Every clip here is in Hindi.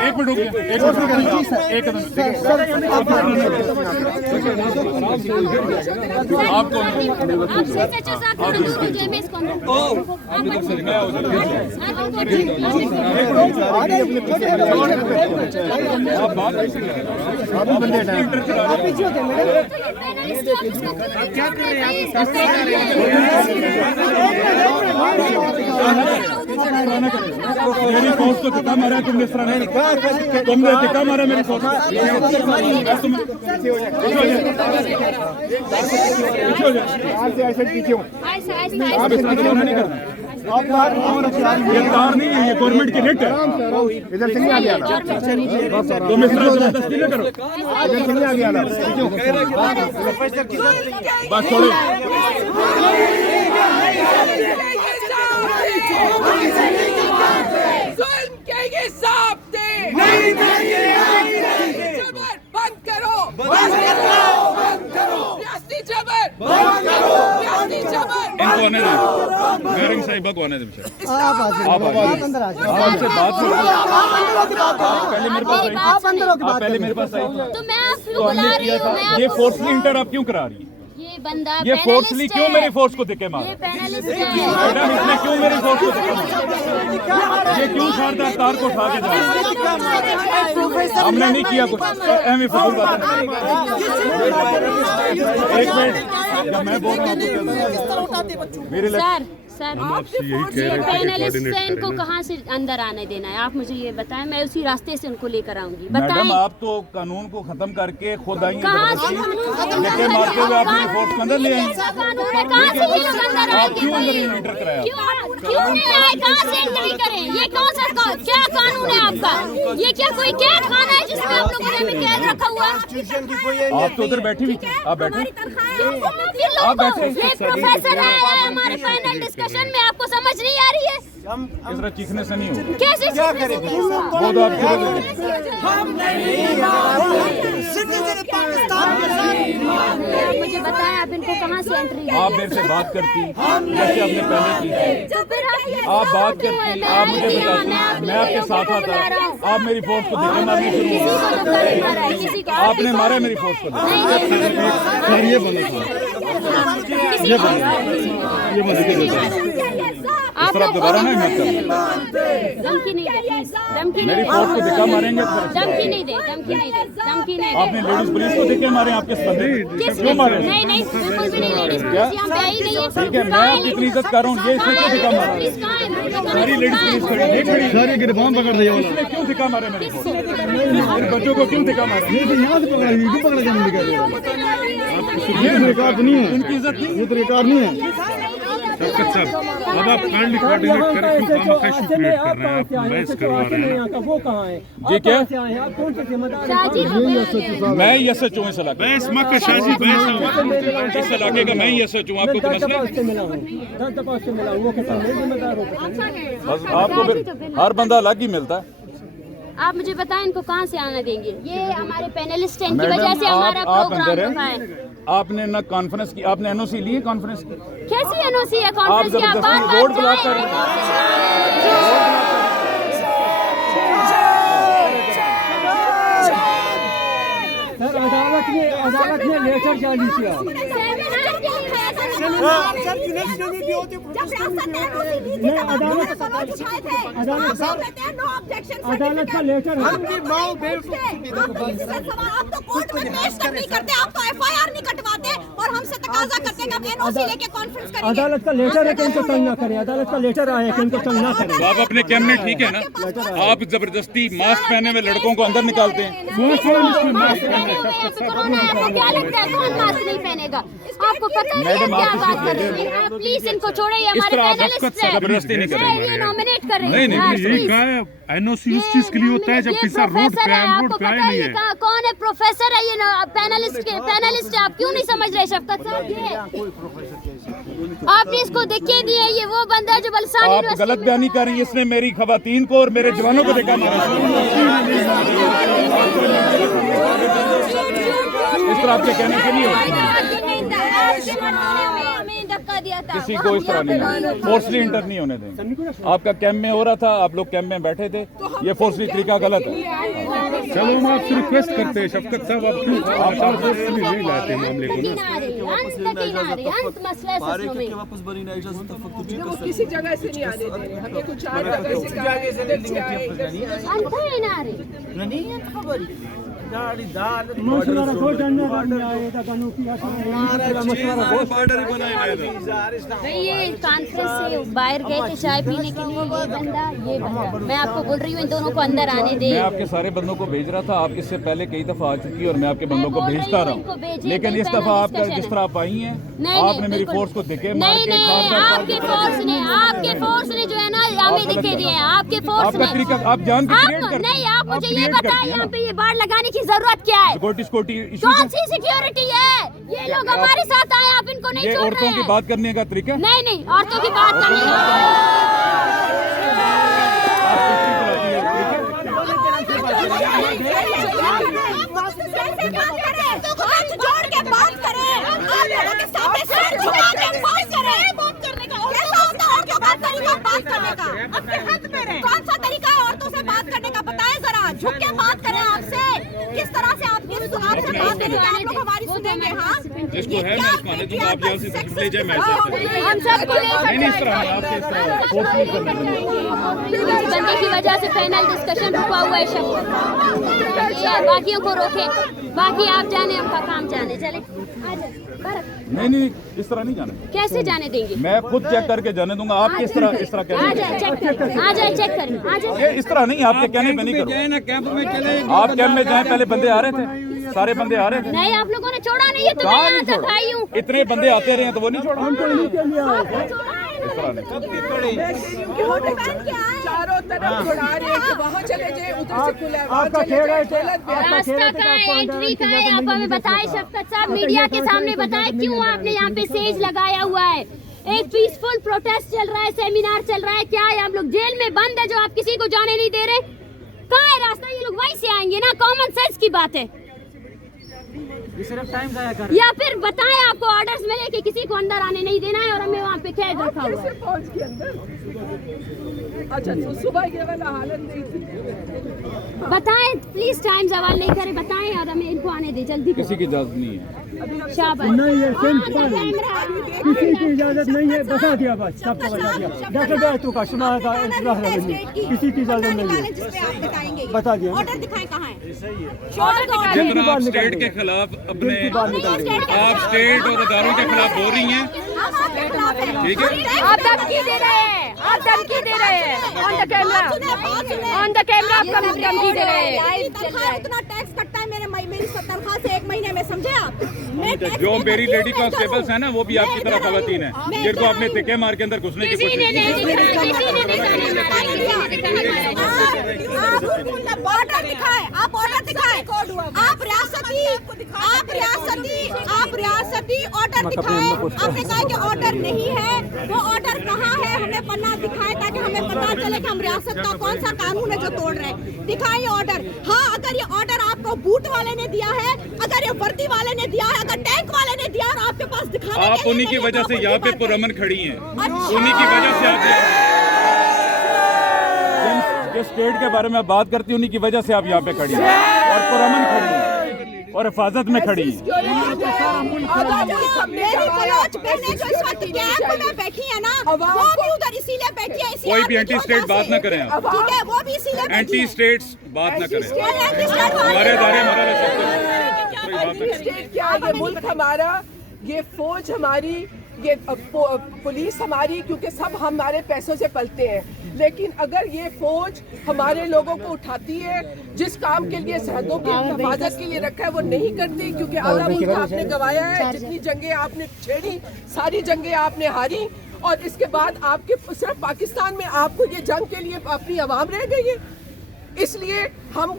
एक मिनट रुकिए, एक मेरी फोर्स को धक्का मारा तुमने, इस तरह नहीं, तुमने धक्का मारा मेरी फोर्स। ये कार नहीं है, ये गवर्नमेंट की रिट है। इधर से नहीं आ गया, तुम इस तरह जबरदस्ती न करो। इधर से नहीं आ गया, बस छोड़ो। जुल्म के ये ज़ाब्ते जबर बंद करो, सियासी जबर बंद करो, सियासी जबर। इनको आने दो, मेरिंग साहिबा को आने दो। आप अंदर आ जाओ, आपसे बात पहले मेरे पास आई, पहले मेरे पास आई तो मैं आपको बुला रही हूँ। ये फोर्सली इंटर आप क्यों करा रही है? ये बंदा ये फोर्सली क्यों मेरी फोर्स को धक्के मारा? ये पैनलिस्ट है। मैडम इसने क्यों मेरी फोर्स को धक्के मारा? ये क्यों शारदा तार को उठा के जा रहा है? हमने नहीं किया कुछ, अहम फजूल बात है। एक मिनट, जब मैं बोल रहा हूँ मेरे सर ये पैनलिस्ट है, इनको कहाँ से अंदर आने देना है? आप मुझे ये बताएं, मैं उसी रास्ते से उनको लेकर आऊंगी। मैडम आप तो कानून को खत्म करके खुद आई हैं, कहाँ से धक्के मारते हुए आप मेरी फोर्स को अंदर ले आए। कानून है, कहाँ से ये लोग अंदर आप आएंगे? क्यों अंदर एंटर कराया? क्यों नहीं आए? कहाँ से एंट्री करें? ये कौन सा क्या कानून है आपका? ये क्या कोई कैद खाना है जिसमें आप लोगों ने हमें कैद रखा हुआ? आप तो उधर बैठी हुई थी, आप बैठे। आप बैठे। ये प्रोफेसर आया है हमारे पैनल डिस्कशन में, आपको समझ नहीं आ रही है? इस तरह चीखने से नहीं होगा। कैसे क्या करेंगे? वो तो आप मुझे बताएं, आप इनको कहाँ से एंट्री? आप मेरे से बात करती जैसे आपने पहले की, आप बात करती, आप मुझे बताती, मैं आपके साथ आता, आप मेरी फोर्स को धक्के मारने शुरू हो गए। आपने मारा मेरी फोर्स को। इस तरह दोबारा नहीं मत करना। धमकी नहीं दे, धमकी मेरी फोर्स को धक्का मारेंगे। धमकी नहीं दे, धमकी नहीं दे, धमकी नहीं दे। आपने लेडीज पुलिस को धक्के मारे, आपके बंदे क्यों मारे? नहीं नहीं, बिल्कुल भी नहीं, लेडीज पुलिस यहाँ पे आई नहीं है। ठीक है, मैं आपकी इतनी इज्जत कर रहा हूँ, ये इसने क्यों धक्का मारा? सारी लेडीज पुलिस खड़ी नहीं खड़ी, सारी गिरबान पकड़ रही है। इसने क्यों धक्का मारे मेरे को? मेरे बच्चों को क्यों धक्का मारा? ये तो यहाँ से पकड़ा, ये क्यों पकड़ा जाने लगा? ये रिकॉर्ड नहीं है, इनकी इज्जत नहीं, ये तो रिकॉर्ड नहीं है। अब आप काइंडली कोऑर्डिनेट करें, क्यों काम कैसे क्रिएट कर रहे हैं? आप मैच करवा रहे हैं। वो कहाँ है? ये क्या? मैं ये सच हूँ इस इलाके, मैं इस मक्के शाजी बैस इस इलाके का मैं ये सच हूँ। आपको तो मसला है, बस आपको फिर हर बंदा अलग ही मिलता है। आप मुझे बताएं, इनको कहाँ से आने देंगे? ये हमारे पैनलिस्ट हैं, इनकी वजह से हमारा प्रोग्राम रुका है। आपने ना कॉन्फ्रेंस की, आपने एनओसी ली है कॉन्फ्रेंस की? कैसी एनओसी है कॉन्फ्रेंस की? आप बात रोड ब्लॉक कर रहे हैं। अदालत ने लेटर जारी किया। अदालत का लेटर है। आप तो कोर्ट में पेश नहीं करते, आप तो एफआईआर नहीं कटवाते और हमसे तकाजा करते हैं कि आप एनओसी लेके कॉन्फ्रेंस करेंगे। अदालत का लेटर है कि इनको तंग ना करें, अदालत का लेटर आया है कि इनको तंग ना करें। तो आप अपने कैमरे ठीक है ना? आप जबरदस्ती मास्क पहने हुए लड़कों को अंदर निकालते हैं। क्या लगता है कौन मास्क नहीं पहनेगा? आपको पता नहीं है क्या बात कर रहे हैं? प्लीज इनको छोड़िए, हमारे पैनलिस्ट हैं, जबरदस्ती नहीं करेंगे। ये नॉमिनेट कर रहे हैं। नहीं यही कहा है, एनओसी उस चीज के लिए होता है जब किसी रोड पे आपको पता है ये कौन है? प्रोफेसर है ये, पैनलिस्ट है। आप क्यों नहीं समझ रहे? शफकत साहब, ये आपने इसको धक्के दिए, ये वो बंदा है जो बलसानी आप गलत बयानी कर रही हैं। इसने मेरी खवातीन को और मेरे जवानों को धक्का मारा। इस तरह आपके कहने से नहीं होता। धक्का दिया था। होता है। किसी को इस तरह नहीं, फोर्सली इंटर नहीं होने देंगे। आपका कैंप में हो रहा था, आप लोग कैंप में बैठे थे, ये फोर्सली तरीका गलत है। चलो हम आपसे रिक्वेस्ट करते हैं शफकत साहब, आप क्यों आप फोर्सली नहीं लाते मामले को ना। वो किसी जगह से नहीं आने दे रहे, हमें कुछ चार जगह से कहा है, इधर से आए, इधर से मशवरा को जानने वाले आए था कानून की मशवरा को भाई ये कॉन्फ्रेंस से बाहर गए थे चाय पीने के लिए, ये बंदा मैं आपको बोल रही हूँ इन दोनों को अंदर आने दे। मैं आपके सारे बंदों को भेज रहा था, आप इससे पहले कई दफा आ चुकी है और मैं आपके बंदों को भेजता रहा हूँ, लेकिन इस दफा आप जिस तरह आप आई हैं, आपने मेरी फोर्स को दिखे मार नहीं के नहीं, आपके फोर्स ने जो है ना हमें दिखे दिए हैं, आपके फोर्स आपका ने। तरीका आप जान के क्रिएट करते नहीं, आप मुझे ये create बताएं करती हैं यहाँ ना। पे ये बाढ़ लगाने की जरूरत क्या है? सिक्योरिटी इशू कौन सी सिक्योरिटी है? ये लोग हमारे साथ आए, आप इनको नहीं ये छोड़ रहे औरतों की हैं। बात करने का तरीका है। नहीं नहीं, औरतों की बात करने हाथ जोड़ के बात करें, आप लोगों के सामने सर झुका के बात करें। कैसा होता है औरतों का तरीका बात करने का? अपने हाथ में रहे। कौन सा तरीका है औरतों से बात करने का? बताएं जरा, झुक के बात करें आपसे। किस तरह से आपसे बात करेंगे? आप लोग हमारी सुनेंगे? हाँ, जिसको है मैं उसको आने दूंगा, आप यहाँ से ले जाए मैसेज हम सबको नहीं इस तरह नहीं, आपसे इस तरह फोर्स नहीं करने देंगे। इस बंदे की वजह से पैनल डिस्कशन रुका हुआ है शब्द, बाकियों को रोके, बाकी आप जाने, उनका काम जाने। चले नहीं इस तरह नहीं जाने, कैसे जाने देंगे? मैं खुद चेक करके जाने दूंगा। आप किस तरह आ कहने जाए चेक करें, आ जाए चेक करें, आ जाए। ये इस तरह नहीं, आपके कहने पे नहीं करो। आप कैंप में जाए, पहले बंदे आ रहे थे, सारे बंदे आ रहे थे। नहीं, आप लोगों ने छोड़ा नहीं है, तो मैं कहाँ यहाँ नहीं तक आई हूँ। छोड़ा? इतने बंदे आते रहे हैं तो वो नहीं छोड़ा। इस तरह नहीं। चारों तरफ उड़ा रहे हैं कि वहाँ चले जाए, उधर से खुला है, वहाँ आपका चले खेड़ा जाए, है, गलत बात। रास्ता का है, एंट्री का है, आप हमें बताएं शफकत साहब, मीडिया के सामने बताएं क्यों आपने यहाँ पे सेज लगाया हुआ है? एक पीसफुल प्रोटेस्ट चल रहा है, सेमिनार चल रहा है, क्या है? आप लोग जेल में बंद है जो आप किसी को जाने नहीं दे रहे। कहाँ है रास्ता? ये लोग वहीं से आएंगे ना, कॉमन सेंस की बात है। सिर्फ टाइम जाया कर। या फिर बताएं आपको ऑर्डर्स मिले कि किसी को अंदर आने नहीं देना है और हमें वहाँ पे कैद रखा हुआ है। कैसे पहुँच के अंदर? अच्छा, तो सुबह ये वाला हालत नहीं थी। बताएं प्लीज, टाइम सवाल नहीं करें, बताएं और हमें इनको आने दें जल्दी। किसी की इजाजत नहीं है। शाबाश। नहीं है, कैमरा। किसी की इजाजत नहीं है, बता दिया बस, सबको बता दिया। डॉक्टर तू का सुना था, किसी की इजाजत नहीं है, बता दिया। ऑर्डर दिखाएं कहाँ है? जितना आप स्टेट के खिलाफ अपने आप स्टेट और अदारों के खिलाफ बोल रही हैं, ठीक है? आप धमकी दे रहे हैं, आप धमकी दे रहे हैं on the camera, on the camera आप धमकी दे रहे हैं। उतना टैक्स कटता है मेरी तनख्वाह से 1 महीने में, समझे आप? जो मेरी लेडी कांस्टेबल्स है ना, वो भी आपकी तरह खवातीन है, जिनको आपने तिक्के मार के अंदर घुसने की किसी ने कोशिश नहीं की। दिखाया, किसी ने दिखाया। ऑर्डर दिखाए, आप ऑर्डर दिखाए, आप रियासती ऑर्डर दिखाए। आपने कहा कि ऑर्डर नहीं है, वो ऑर्डर कहाँ है? हमें पन्ना दिखाए ताकि हमें पता चले कि हम रियासत का कौन सा कानून है जो तोड़ रहे हैं। दिखाइए ऑर्डर। हाँ, अगर ये ऑर्डर आपको बूट वाले ने दिया है, अगर ये वर्दी वाले ने दिया है, अगर टैंक वाले ने दिया और आपके पास दिखाने आप के लिए उन्हीं की नहीं है, वजह तो से आप यहाँ पे अपनी बात पुरअमन खड़ी हैं, अच्छा। उन्हीं की वजह से आप जिस स्टेट के बारे में बात करती है, उन्हीं की वजह से आप यहाँ पे खड़ी हैं और पुरअमन खड़ी हैं और हिफाजत में खड़ी हैं। मेरी बलोच बहनें जो इस वक्त कैंप में बैठी है ना, वो भी उधर इसीलिए बैठी है, इसी कोई भी आदमी एंटी की स्टेट वजह बात से। ना करें आप। ठीक है, वो भी इसीलिए बैठी एंटी है। स्टेट्स बात ना करें, एंटी स्टेट वाले- हमारे इदारे हमारा सब कुछ कोई बात ना करें। स्टेट क्या, ये मुल्क हमारा, ये फौज हमारी, ये पुलिस हमारी, क्योंकि सब हमारे पैसों से पलते हैं। लेकिन अगर ये फौज हमारे लोगों को उठाती है, जिस काम के लिए सरहदों की हिफाजत के लिए रखा है वो नहीं करती, क्योंकि आला मुल्क आपने गवाया है। जितनी जंगें आपने छेड़ी, सारी जंगें आपने हारी, और इसके बाद आपके सिर्फ पाकिस्तान में आपको ये जंग के लिए अपनी आवाम रह गई है। इसलिए हम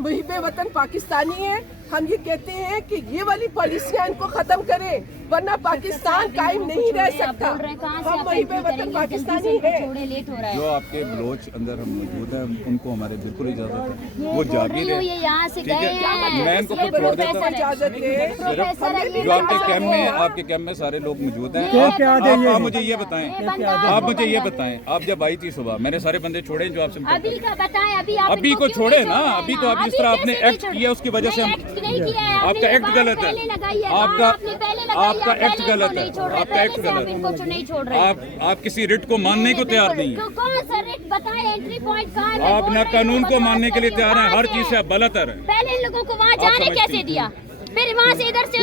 मुहिब वतन पाकिस्तानी हैं। हम ये कहते हैं कि ये वाली पॉलिसियाँ इनको ख़त्म करें। वरना पाकिस्तान कायम नहीं रह सकता। हम वही पे वतन पाकिस्तानी है। लेट हो रहा है। जो आपके बलोच अंदर हम मौजूद हैं उनको हमारे बिल्कुल इजाजत है, वो जागी रहे। ये यहाँ से गए हैं, मैं इनको खुद छोड़ देता हूँ। इजाजत है। जो आपके कैंप में सारे लोग मौजूद हैं। आप मुझे ये बताएं, आप जब आई थी सुबह, मैंने सारे बंदे छोड़े जो आपसे अभी का बताएं, अभी को छोड़े ना। अभी तो आप जिस तरह आपने एक्ट किया उसकी वजह से हम, आपका एक्ट गलत है, आपका एक्ट गलत है, आपका एक्ट गलत है। आप किसी रिट को मानने को तैयार नहीं है। कौन सा रिट बताएं, एंट्री पॉइंट कहाँ है? आप ना कानून को मानने के लिए तैयार हैं, हर चीज से बलतर है। पहले इन लोगों को वहाँ जाने कैसे दिया, फिर वहाँ से इधर से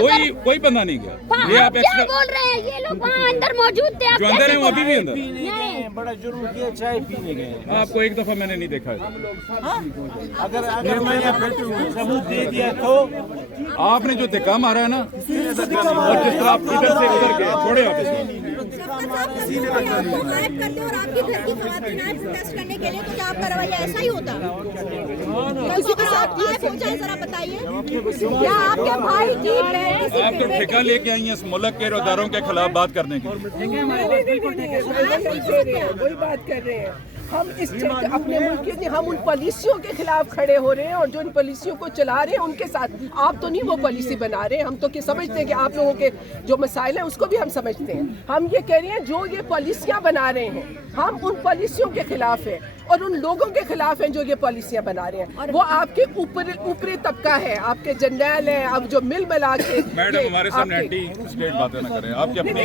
कोई बंदा नहीं गया। ये आप क्या बोल रहे हैं? ये लोग वहाँ अंदर मौजूद थे, जो अंदर है वो अभी भी अंदर। नहीं, बड़ा जुर्म किया, चाय पीने गए। आपको एक दफा मैंने नहीं देखा है। अगर मैंने सबूत दे दिया तो आपने जो धक्का मारा है ना, और जिस तरह आप इधर से उधर गए, छोड़े आप इसको। गायब करते और आपके घर की खवातीन आए प्रोटेस्ट करने के लिए, तो क्या आपका रवैया ऐसा ही होता? किसी के साथ गायब हो जाए, जरा बताइए। क्या आपके भाई की आप तो ठेका लेके आई हैं इस मुल्क के रोदारों के खिलाफ बात करने के लिए। वही बात कर रहे हैं हम। इस अपने मुल्क के, हम उन पॉलिसियों के खिलाफ खड़े हो रहे हैं और जो इन पॉलिसियों को चला रहे हैं उनके साथ। आप तो नहीं वो पॉलिसी बना रहे हैं, हम तो समझते हैं कि आप लोगों के जो मसाइल हैं उसको भी हम समझते हैं। हम ये कह रहे हैं जो ये पॉलिसियां बना रहे हैं, हम उन पॉलिसियों के खिलाफ हैं और उन लोगों के खिलाफ हैं जो ये पॉलिसियां बना रहे हैं। वो आपके ऊपरी तबका है, आपके जर्नल है, अब जो मिल मिला के। मैडम हमारे सामने एंटी स्टेट बातें ना करें, आपके अपने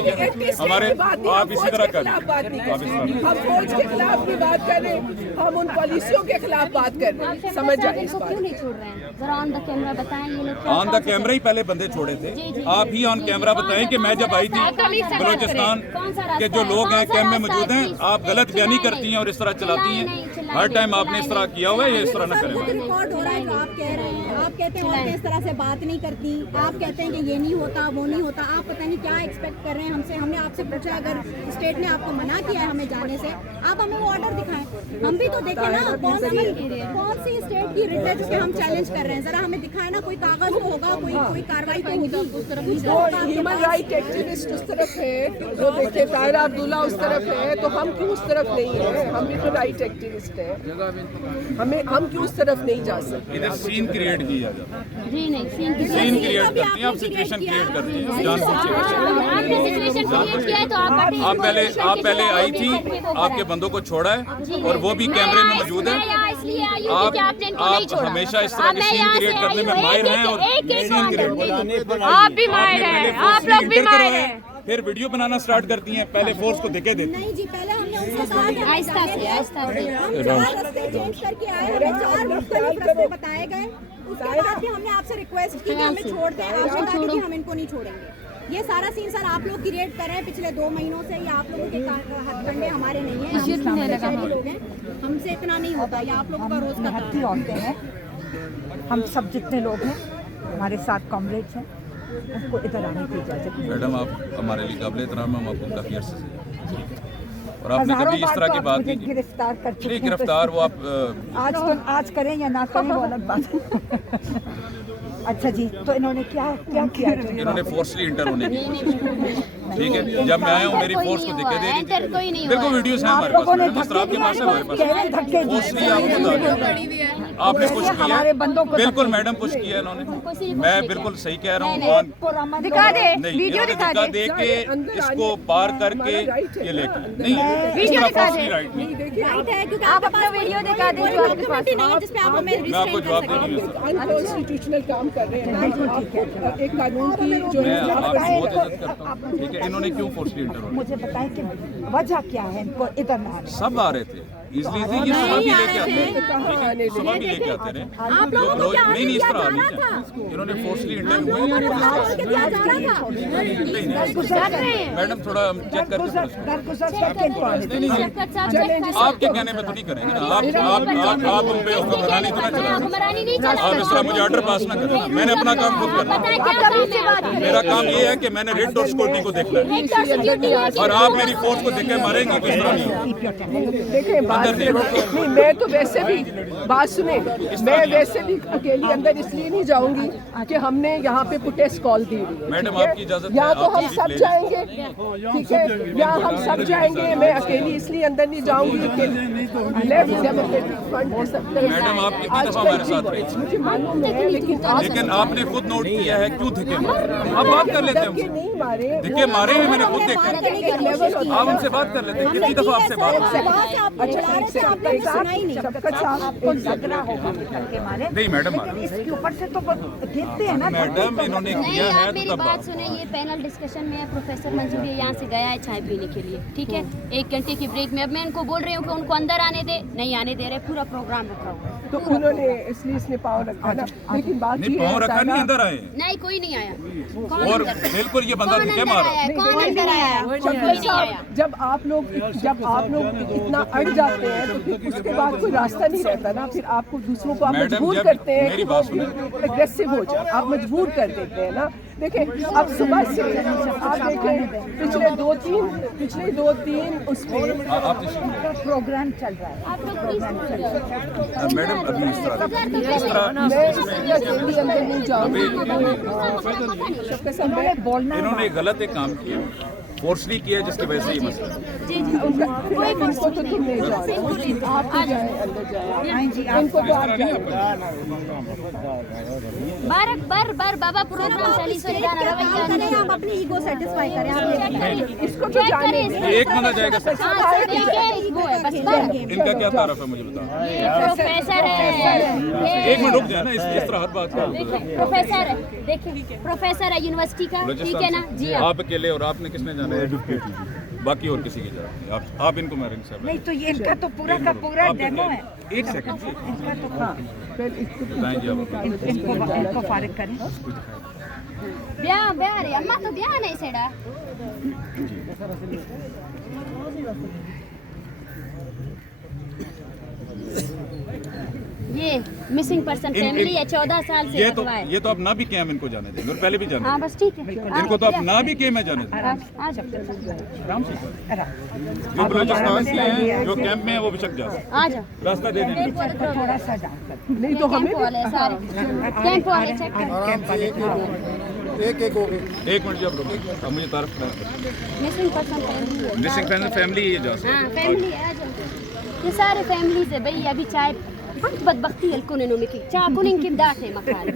हमारे आप इसी तरह करें। हम फौज के खिलाफ भी बात कर रहे हैं, हम उन पॉलिसियों के खिलाफ बात कर रहे हैं। समझ जाए इस बात। क्यों नहीं छोड़ रहे हैं? जरा ऑन द कैमरा बताएं। ये लोग ऑन द कैमरा ही पहले बंदे छोड़े थे। आप ही ऑन कैमरा बताएं कि मैं जब आई थी बलूचिस्तान के जो लोग हैं कैंप में मौजूद हैं, आप गलत बयानी करती हैं और इस तरह चलाती हैं। हर टाइम आपने इस तरह किया हुआ है, ये इस तरह न करें। रिकॉर्ड हो रहा है जो आप कह रहे हैं। आप कहते हैं औरतें इस तरह से बात नहीं करती, आप कहते हैं कि ये नहीं होता, वो नहीं होता। आप पता नहीं क्या एक्सपेक्ट कर रहे हैं हमसे। हमने आपसे पूछा, अगर स्टेट ने आपको मना किया है हमें जाने से, आप हमें वो ऑर्डर दिखाएं। हम भी तो देखें ना, कौन सी स्टेट की रिट है जिसे हम चैलेंज कर रहे हैं। जरा हमें दिखाएं ना, कोई कागज तो होगा, कोई कार्रवाई तो होगी। ह्यूमन राइट एक्टिविस्ट उस तरफ है, वो देखिए ताहिरा अब्दुल्ला उस तरफ है, तो हम क्यों उस तरफ नहीं है? हम भी तो राइट एक्टिविस्ट हैं, हम क्यों उस तरफ नहीं जा सकते? इधर सीन क्रिएट किया जाता है। जी नहीं, सीन क्रिएट करती हैं आप, सिचुएशन क्रिएट करती हैं जानबूझ आपने सिचुएशन क्रिएट किया है तो आप पहले आई थी, आपके बंदों को छोड़ा है और वो भी कैमरे में मौजूद है। आप हमेशा इस तरह के सीन क्रिएट करने में माहिर हैं और सीन क्रिएट आप भी माहिर हैं, आप लोग भी माहिर हैं। फिर वीडियो बनाना स्टार्ट करती हैं, पहले फोर्स को धक्के देती हैं। नहीं जी, पहले हमने उनसे कहा कि आहिस्ता से हम 4 रास्ते चेंज करके आए, हमें 4 मुख्तलिफ रास्ते बताए गए। उसके बाद भी हमने आपसे रिक्वेस्ट की कि हमें छोड़ दें। आपने कहा कि हम इनको नहीं छोड़ेंगे। ये सारा सीन सर आप लोग क्रिएट कर रहे हैं पिछले 2 महीनों से। ये आप लोगों के हथकंडे हमारे नहीं है, हम लोग हैं, हमसे इतना नहीं होता। ये आप लोगों का रोज का भर्ती औरतें हैं, हम सब जितने लोग हैं, हमारे साथ कॉमरेड्स हैं, उनको इधर आने की इजाज़त नहीं। मैडम आप हमारे लिए काबिल एहतराम हैं, हम आपको काफ़ी अर्से से और आपने कभी इस तरह की बात नहीं गिरफ्तार कर चुके हैं। गिरफ्तार वो आप आज करें या ना करें वो अलग बात है। अच्छा जी, तो इन्होंने क्या किया? इन्होंने फोर्सली इंटर होने की कोशिश की। ठीक है, जब मैं आया हूँ मेरी फोर्स को धक्के दे रही थी। देखो वीडियोस हैं हमारे पास, आपके पास है, हमारे पास फोर्सली आपने पुश किया है। बिल्कुल मैडम पुश किया है इन्होंने, मैं बिल्कुल सही कह रहा हूँ। दिखा दे, वीडियो दिखा दे के इसको पार करके ये लेकर नहीं, वीडियो दिखा दे। राइट है, क्योंकि आप अपना वीडियो दिखा दें जो आपके पास नहीं है, जिसपे आप हमें मैं आपको जवाब दे दूँगी। अनकॉन्स्टिट्यूशनल काम कर रहे हैं। एक कानून की जो मैं आपकी बहुत इज्जत करता हूँ। ठीक है, इन्होंने क्यों फोर्सली इंटर होना? मुझे बताएं कि वजह क्या है इनको इधर ना आने? सब आ रहे थे, इसलिए थी कि सुबह भी लेके आते हैं, सुबह भी लेके आते रहे। नहीं इस तरह नहीं है, इन्होंने फोर्सली इंटर हुए। मैडम थोड़ा चेक करके आपके कहने में तो नहीं करेंगे ना। आप उन पे हुक्मरानी तो ना चलाएं। आप इस तरह मुझे ऑर्डर पास ना करें, मैंने अपना काम खुद करना है। मेरा काम ये है कि मैंने रेड और सिक्योरिटी को देखना है और आप मेरी फोर्स को देख के मारेंगे किस तरह नहीं। देखिए अंदर नहीं, मैं तो वैसे भी बात सुने, मैं वैसे भी अकेली अंदर इसलिए नहीं जाऊंगी कि हमने यहाँ पे प्रोटेस्ट कॉल दी हुई है। मैडम, ठीक है? आपकी इजाजत है, यहाँ तो आप हम तशरीफ सब ले जाएंगे, ठीक है, यहाँ हम सब जाएंगे। मैं अकेली इसलिए अंदर नहीं जाऊंगी कि लेफ्ट डेमोक्रेटिक फ्रंट के सब तरफ मैडम, आप कितनी दफा हमारे साथ रही? मुझे मालूम है, लेकिन आपने खुद नोट किया है क्यों धक्के मारे। अब बात कर लेते हैं धक्के हमसे। नहीं मारे, धक्के मारे हुए मैंने खुद देखे। एक लेवल होता आप हमसे बात कर लेते हैं, कितनी दफा आपसे बात की? आपको लग रहा होगा कि धक्के मारे, नहीं मैडम, लेकिन इसके ऊपर से तो देखते हैं ना। मैडम इन्होंने नहीं, किया है आप मेरी तो तब बात सुने। ये पैनल डिस्कशन में प्रोफेसर मंजूर यहाँ से गया है चाय पीने के लिए, ठीक है, 1 घंटे की ब्रेक में। अब मैं इनको बोल रही हूँ कि उनको अंदर आने दे, नहीं आने दे रहे, पूरा प्रोग्राम रखा हुआ है। तो उन्होंने इसलिए इसने पाँव रखा ना, लेकिन बात नहीं, ये पाँव है रखा नहीं, सारा- अंदर आए। नहीं, कोई नहीं आया। और बिल्कुल ये बंदा धक्के मारा। कौन अंदर आया? कोई नहीं आया। जब आप लोग इतना अड़ जाते हैं तो फिर उसके बाद कोई रास्ता नहीं रहता ना, फिर आपको दूसरों को आप मैडम, मजबूर जब करते हैं मेरी कि बात वो एग्रेसिव हो जाए, आप मजबूर कर देते हैं ना। देखें, अब सुबह से आप देखें पिछले दो तीन उसमें प्रोग्राम चल रहा है। आप लोग प्लीज मैडम, अभी इस तरह मैं अकेली अंदर नहीं जाऊंगी। बोलना इन्होंने गलत एक काम किया, फोर्सली किया, जिसकी वजह से ये मसला। इनको तो तुम नहीं जाओ, आप तो जाए, अंदर जाए, इनको तो आप जाए। बार बाबा प्रोग्राम चली सो हम अपनी ईगो सेटिस्फाई करें। आप ये बताइए। इसको तो जाने दें। एक बंदा जाएगा सर। वो है बस बार। इनका क्या तारफ है मुझे बताओ। ये प्रोफेसर है। 1 मिनट रुक जाए ना, इस तरह हर बात कर। देखिए प्रोफेसर है, देखिए प्रोफेसर है यूनिवर्सिटी का, ठीक है ना जी। आप अकेले, और आपने किसने जाना है? बाकी और किसी की जाना है? आप इनको मैरिंग से नहीं तो ये इनका तो पूरा का पूरा डेमो है। 1 सेकंड इनका तो हाँ, बताएं जी आप। इनको फारिग करें। ब्याह रे अम्मा तो ब्याह नहीं सेड़ा। ये मिसिंग पर्सन फैमिली है, 14 साल से अगवा है। ये तो अब ना भी किया, हम इनको जाने देंगे, और पहले भी जाने हाँ बस ठीक है। देंगे। इनको तो अब ना भी किया, मैं जाने दूंगा। आ जाओ, आराम से जो बलोचिस्तान से हैं, जो कैंप में है, वो बेशक जा सकते आ जाओ। हैं। रास्ता दे देंगे। थोड़ा सा डालकर नहीं तो हमें कैंप वाले सारे कैंप वाले चेक कर। कैंप वाले एक मिनट जी, आप रुको, अब मुझे तारफ करें। मिसिंग पर्सन फैमिली है। मिसिंग फैमिली ये जा सकते हाँ हैं। फैमिली है, आ जाओ। ये सारे फैमिली से भाई अभी चाय बदबख्ती हल्कों ने मिकी चा कुनिंग की दाट है मकान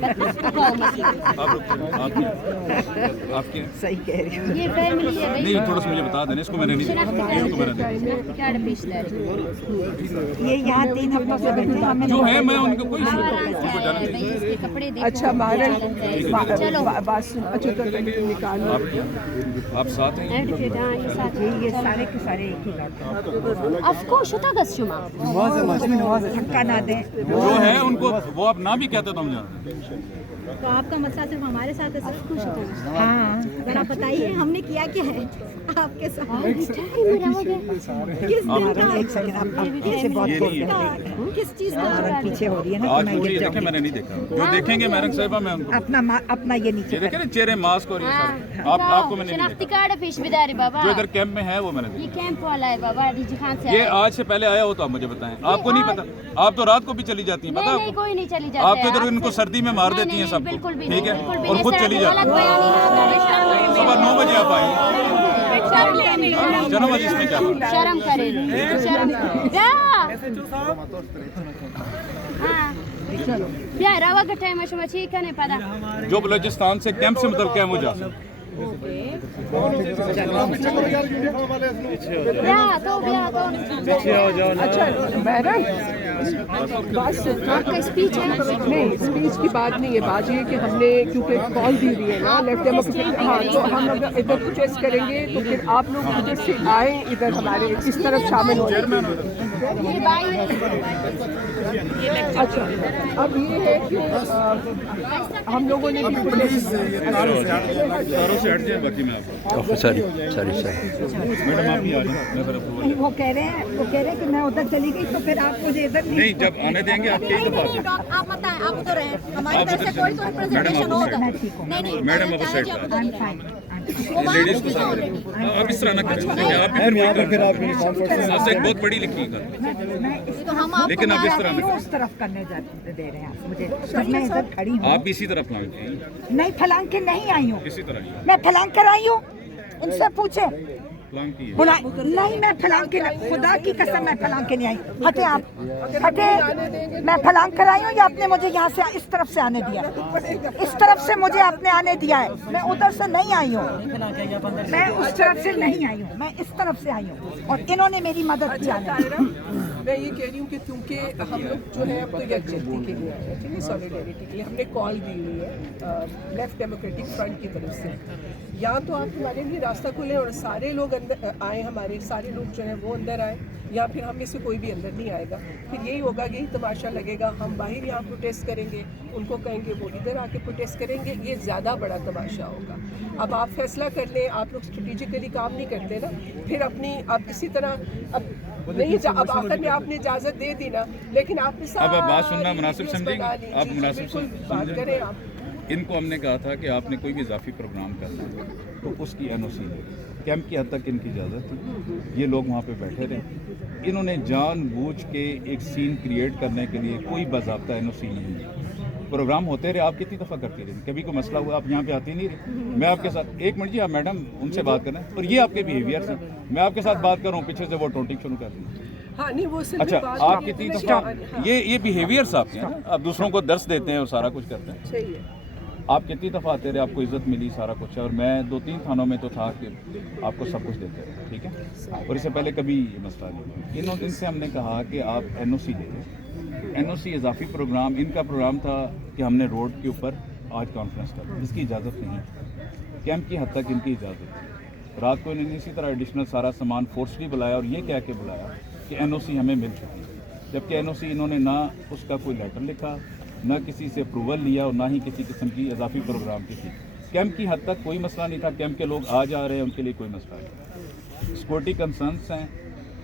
आपके सही कह रही हूँ। ये फैमिली है भाई। नहीं, थोड़ा सा मुझे बता देना, इसको मैंने नहीं देखा, इनको मैंने देखा। क्या पेश ले रही ये यहाँ 3 हफ्तों से बैठे हैं, हमें जो है, मैं उनको कोई इशू आराम नहीं से उनको जाने आए भाई, देंगे। इसके कपड़े देखो। अच्छा मारन चलो बात सुन। अच्छा तो निकालो। आप साथ हैं? एडवोकेट हाँ ये साथ ये सारे के सारे एक ही लौट ऑफ कोर्स होता गस शुमा धक्का ना दें। जो है उनको, वो आप ना भी कहते तो हम जानते हैं। तो आपका मसला सिर्फ हमारे साथ है, सब खुश होता है। हाँ जरा बताइए हमने किया क्या है आपके साथ? किस दिन एक सेकंड, आप पीछे बहुत बोल रहे हैं। किस चीज का? पीछे हो रही है ना, तो आज मैं पूरी गिर देखे, जाऊंगी। मैंने नहीं देखा। जो देखेंगे मैरंग साहिबा, मैं उनको अपना ये नीचे ये देखे ना, चेहरे मास्क और ये सारे, आपको मैंने नहीं शनाख्ती देखा। कार्ड है पेश बिदारी बाबा। जो इधर कैंप में है, वो मैंने ये देखा। कैंप वाला है बाबा, डीजी खान से ये आया है। आज से पहले आया हो तो आप मुझे बताएं। आपको नहीं पता? आप तो रात को भी चली जाती हैं, पता नहीं है नहीं आपको? कोई नहीं चली जाती। आप तो इधर इनको सर्दी में मार देती हैं सबको, बिल्कुल भी ठीक है, बिल्कुल भी और नहीं, खुद सर, चली गलत जाती बयान नहीं होता है। सुबह 9 बजे आप आए। चलो आज इसमें क्या बात? शर्म करे, शर्म करे। हाँ क्या रवा का टाइम है, शुभ ठीक है नहीं पता। जो बलोचिस्तान से कैंप से मतलब क्या, मुझे जा सकते अच्छा मैडम बात सुन। आपका स्पीच है? नहीं, स्पीच की बात नहीं है। बात ये है कि हमने क्योंकि कॉल दी हुई है ना लेफ्ट डेमोक्रेटिक, हाँ, तो हम अगर इधर प्रोटेस्ट करेंगे तो फिर आप लोग उधर से आए इधर हमारे इस तरफ शामिल हो। ये भाई अच्छा अब ये है कि हम लोगों ने भी प्रोटेस्ट कारों से हट जाए, बाकी मैं आपको सॉरी मैडम आप ही आ जाए, मैं फिर अप्रूवल वो कह रहे हैं कि मैं उधर चली गई तो फिर आप मुझे इधर नहीं, जब आने देंगे आप कई दफा आते हैं। आप बताएं, आप उधर हैं, हमारी आप तरफ से उधर कोई तो से- रिप्रेजेंटेशन मैडम, आप होगा। मैं ठीक हूँ। नहीं नहीं मैडम अब चाहे साइड जो पर। आप उधर I'm हैं। fine. लेडीज को साथ रखें। आप इस तरह ना करें, आप भी आपसे एक बहुत बड़ी लिखी है, लेकिन आप इस तरह ना उस तरफ करने दे रहे हैं आप मुझे, जब मैं इधर खड़ी हूँ। आप भी इसी तरह फलांग नहीं फलांग के नहीं आई हूँ, इसी तरह मैं फलांग कर आई हूँ, इनसे पूछे फलांग की है। बुला नहीं, मैं फलांग के नहीं, खुदा की कसम मैं फलांग के नहीं आई। हटे आप, हटे, मैं फलांग कर आई हूँ या आपने मुझे यहाँ से इस तरफ से आने दिया? इस तरफ से मुझे आपने आने दिया है, मैं उधर से नहीं आई हूँ, मैं उस तरफ से नहीं आई हूँ, मैं इस तरफ से आई हूँ और इन्होंने मेरी मदद की। मैं ये कह रही हूँ कि क्योंकि हम लोग जो है अब तो यकजहती के लिए आए हैं, ठीक है, सॉलिडेरिटी के लिए हमने कॉल दी हुई है लेफ्ट डेमोक्रेटिक फ्रंट की तरफ से, या तो आप हमारे लिए रास्ता खोलें और सारे लोग अंदर आए, हमारे सारे लोग जो है वो अंदर आए, या फिर हम में से कोई भी अंदर नहीं आएगा, फिर यही होगा, यही तमाशा लगेगा, हम बाहर यहाँ प्रोटेस्ट करेंगे, उनको कहेंगे वो इधर आके प्रोटेस्ट करेंगे, ये ज़्यादा बड़ा तमाशा होगा। अब आप फैसला कर लें, आप लोग स्ट्रेटेजिकली काम नहीं करते ना, फिर अपनी आप इसी तरह अब नहीं, अब आखिर में आपने इजाज़त दे दी ना, लेकिन आपने अब आप बात सुनना मुनासिब समझेंगे, आप मुनासिब बात करें आप। इनको हमने कहा था कि आपने कोई भी इजाफी प्रोग्राम करना है तो उसकी एनओसी ले, कैंप की हद तक इनकी इजाज़त थी, ये लोग वहाँ पे बैठे रहे, इन्होंने जानबूझ के एक सीन क्रिएट करने के लिए कोई बाज़ाब्ता एनओसी नहीं दी। प्रोग्राम होते रहे, आप कितनी दफ़ा करती रही, कभी कोई मसला हुआ आप यहाँ पे आती नहीं रही, मैं आपके साथ, एक मिनट जी आप मैडम उनसे बात करें, और ये आपके बिहेवियर से मैं आपके साथ बात कर रहा हूँ, पीछे से वो टोटिंग शुरू कर दी। हाँ, नहीं वो अच्छा, आप कितनी दफ़ा ये बिहेवियर्स आपके हैं, आप दूसरों को दर्स देते हैं और सारा कुछ करते हैं, सही है। आप कितनी दफ़ा आते रहे, आपको इज्जत मिली, सारा कुछ है, और मैं 2-3 थानों में तो था कि आपको सब कुछ देते रहे, ठीक है, और इससे पहले कभी ये मसला नहीं। इनसे हमने कहा कि आप एनओसी ले लें, एनओसी इजाफी प्रोग्राम, इनका प्रोग्राम था कि हमने रोड के ऊपर आज कॉन्फ्रेंस कर, जिसकी इजाज़त नहीं, कैंप की हद तक इनकी इजाज़त थी, रात को इन्होंने इसी तरह एडिशनल सारा सामान फोर्सली बुलाया और ये कह के बुलाया कि एनओसी हमें मिल चुकी है, जबकि एनओसी इन्होंने ना उसका कोई लेटर लिखा, ना किसी से अप्रूवल लिया और ना ही किसी किस्म की इजाफी प्रोग्राम की थी। कैंप की हद तक कोई मसला नहीं था, कैंप के लोग आ जा रहे हैं, उनके लिए कोई मसला नहीं। सिक्योरिटी कंसर्न्स हैं,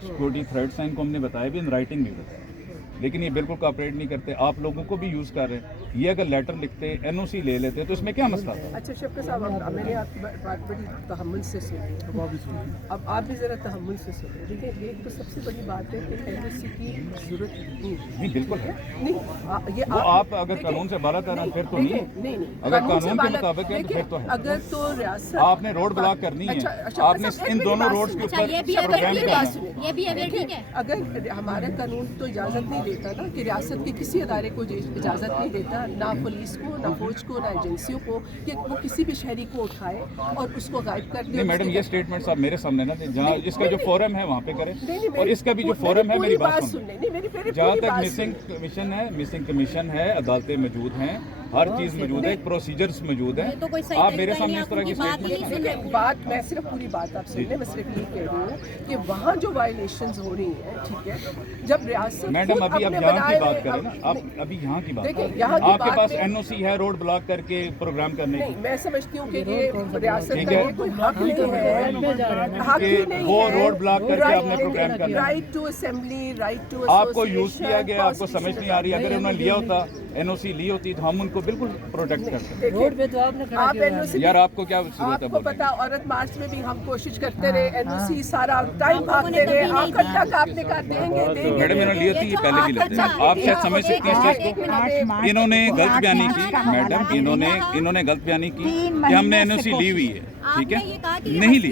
सिक्योरिटी थ्रेट्स हैं, इनको हमने बताया भी, इन राइटिंग भी बताया, लेकिन ये बिल्कुल कोऑपरेट नहीं करते, आप लोगों को भी यूज़ कर रहे हैं। ये अगर लेटर लिखते, एनओसी ले लेते तो इसमें क्या मसला था? अच्छा शफकत साहब, मैंने आपकी बात बड़ी तहम्मुल से सुनी, अब आप भी ज़रा तहम्मुल से सुनिए। देखिए, एक तो सबसे बड़ी बात है कि एनओसी की जरूरत नहीं, बिल्कुल है नहीं, ये आप अगर कानून से बाला कर रहे हैं फिर तो नहीं, अगर कानून के मुताबिक है तो फिर तो है। अगर तो रियासत आपने रोड ब्लॉक करनी है, आपने इन दोनों रोड्स के ऊपर ये भी ठीक है। अगर हमारा कानून तो इजाज़त नहीं देता ना कि रियासत के किसी अदारे को इजाज़त नहीं देता, ना पुलिस को, ना फौज को, ना एजेंसियों को, कि वो किसी भी शहरी को उठाए और उसको गायब कर दे। नहीं मैडम, ये स्टेटमेंट्स आप मेरे सामने ना दें, जहाँ इसका जो फोरम है वहाँ पे करें, और इसका भी जो फोरम है मेरी बात सुन। जहाँ तक मिसिंग कमीशन है, मिसिंग कमीशन है, अदालतें मौजूद हैं, हर चीज़ मौजूद है, प्रोसीजर्स मौजूद है, आप मेरे सामने इस तरह की स्टेटमेंट बात, मैं सिर्फ पूरी बात आप सुन लें, मैं सिर्फ ये कह रही हूँ कि वहाँ जो वायलेशंस हो रही हैं, ठीक है, जब रियासत मैडम अभी आप यहाँ की बात करें ना, आप अभी यहाँ की बात करें, आपके पास एनओसी है रोड ब्लॉक करके प्रोग्राम करने की? मैं समझती हूँ कि ये रियासत का कोई हक नहीं है, हक ही नहीं वो है, रोड ब्लॉक करके आपने प्रोग्राम करना, write to assembly, write to आपको यूज किया गया, आपको समझ नहीं आ रही। अगर उन्होंने लिया होता, एनओसी ली होती तो हम उनको बिल्कुल प्रोटेक्ट करते। रोड पे तो आपने आप एनओसी, यार आपको क्या जरूरत है? आपको पता, औरत मार्च में भी हम कोशिश करते रहे, एनओसी सारा टाइम भागते रहे, आखिर तक आपने कहा देंगे। मैडम इन्होंने ली होती, ये पहले भी लेते हैं, आप शायद समझ सकती हैं इस चीज को। इन्होंने गलत बयानी की मैडम, इन्होंने गलत बयानी की कि हमने एनओसी ली हुई है, ठीक है, नहीं ली।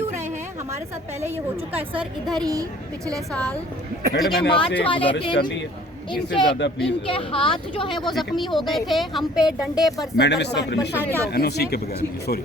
हमारे साथ पहले ये हो चुका है सर, इधर ही पिछले साल मैंने मार्च वाले दिन इनके हाथ जो है वो जख्मी हो गए थे, हम पे डंडे पर मैडम इसका परमिशन एनओसी के बगैर, सॉरी।